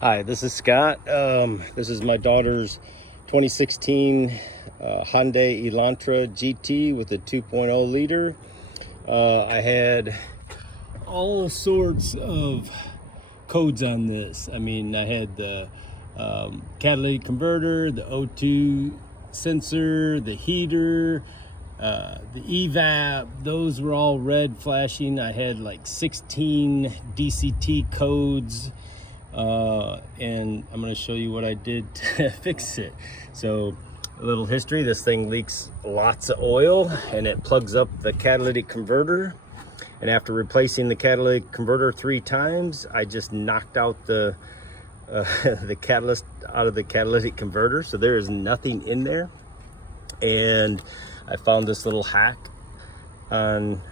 Hi, this is Scott. This is my daughter's 2016 Hyundai Elantra GT with a 2.0 liter. I had all sorts of codes on this. I mean, I had the catalytic converter, the O2 sensor, the heater, the EVAP. Those were all red flashing. I had like 16 DCT codes. And I'm going to show you what I did to fix it. So a little history: this thing leaks lots of oil and it plugs up the catalytic converter, and after replacing the catalytic converter 3 times, I just knocked out the catalyst out of the catalytic converter, so there is nothing in there. And I found this little hack on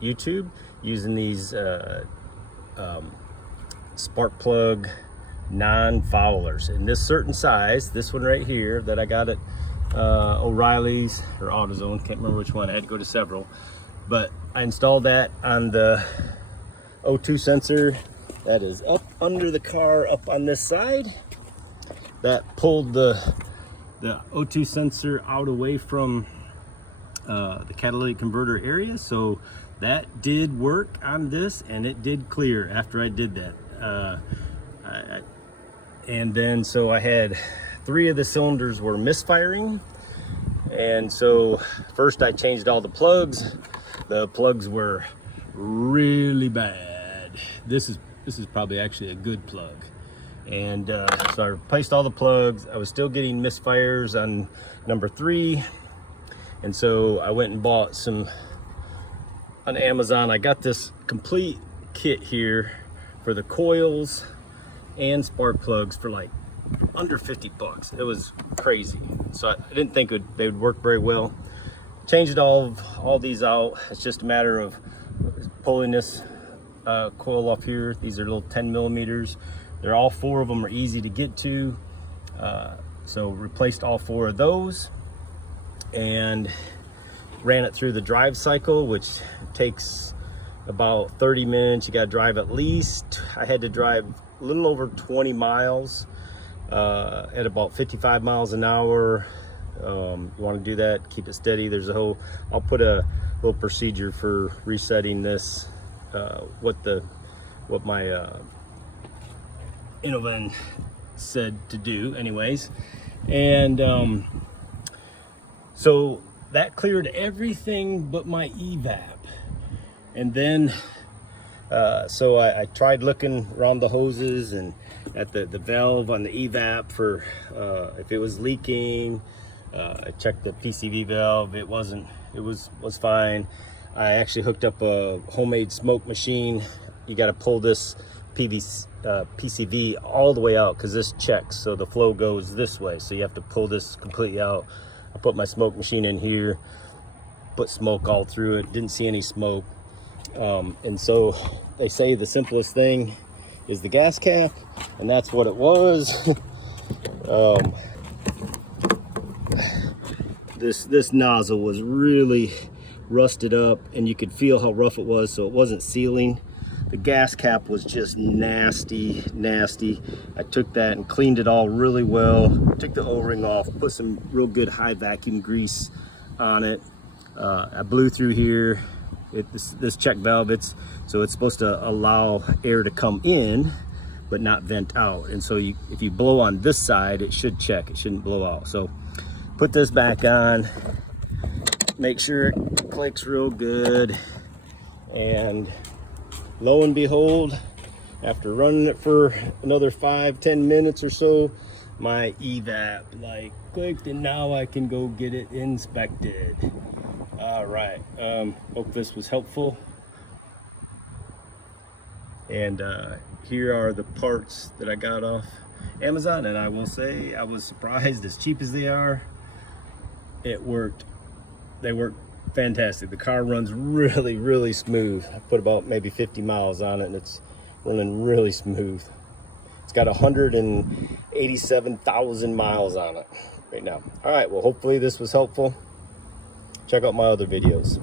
YouTube using these spark plug non-foulers in this certain size. This one right here that I got at O'Reilly's or AutoZone, can't remember which one. I had to go to several, but I installed that on the O2 sensor that is up under the car, up on this side. That pulled the O2 sensor out away from the catalytic converter area, so that did work on this, and it did clear after I did that. And then so I had 3 of the cylinders were misfiring, and so first I changed all the plugs. The plugs were really bad. This is probably actually a good plug, and so I replaced all the plugs. I was still getting misfires on number 3, and so I went and bought some on Amazon. I got this complete kit here for the coils and spark plugs for like under 50 bucks. It was crazy. So I didn't think they would work very well. Changed all these out. It's just a matter of pulling this coil up here. These are little 10 millimeters. They're all 4 of them are easy to get to. So replaced all 4 of those and ran it through the drive cycle, which takes about 30 minutes. You got to drive at least, I had to drive a little over 20 miles at about 55 miles an hour. You want to do that, keep it steady. There's a whole, I'll put a little procedure for resetting this, what my Innovan said to do anyways. And so that cleared everything but my EVAP. And then so I tried looking around the hoses and at the valve on the EVAP for if it was leaking. I checked the PCV valve. It wasn't. It was fine. I actually hooked up a homemade smoke machine. You got to pull this PCV all the way out because this checks, so the flow goes this way, so you have to pull this completely out. I put my smoke machine in here, put smoke all through it, didn't see any smoke. And so they say the simplest thing is the gas cap, and that's what it was. This nozzle was really rusted up, and you could feel how rough it was, so it wasn't sealing. The gas cap was just nasty. I took that and cleaned it all really well, took the O-ring off, put some real good high vacuum grease on it. I blew through here. This check valve, it's supposed to allow air to come in but not vent out, and so if you blow on this side, it should check, it shouldn't blow out. So put this back on, make sure it clicks real good, and lo and behold, after running it for another 5-10 minutes or so, my EVAP clicked, and now I can go get it inspected. All right, hope this was helpful. And here are the parts that I got off Amazon, and I will say I was surprised, as cheap as they are. It worked. They work fantastic. The car runs really smooth. I put about maybe 50 miles on it, and it's running really smooth. It's got 187,000 miles on it right now. All right, well, hopefully this was helpful. Check out my other videos.